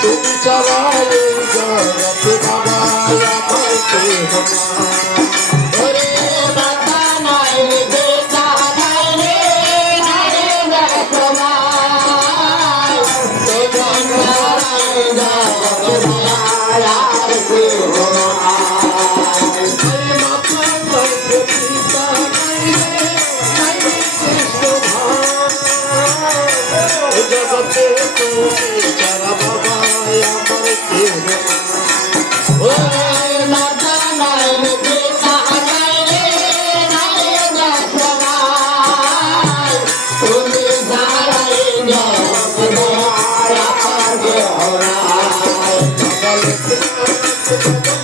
তুমি চালায় জগতে বাবা ওরে মাতা নাই রে বেটা নাই রে নাই রে বেসমাই তো জন্মায় জগতে বাবা জগতে তুমি চারা বাবা আমার কেউ ওরে মাতা নাই রে বেটা নাই রে নাই রে বেসমাই তুমি চারাই জগতে বাবা আমার কেউ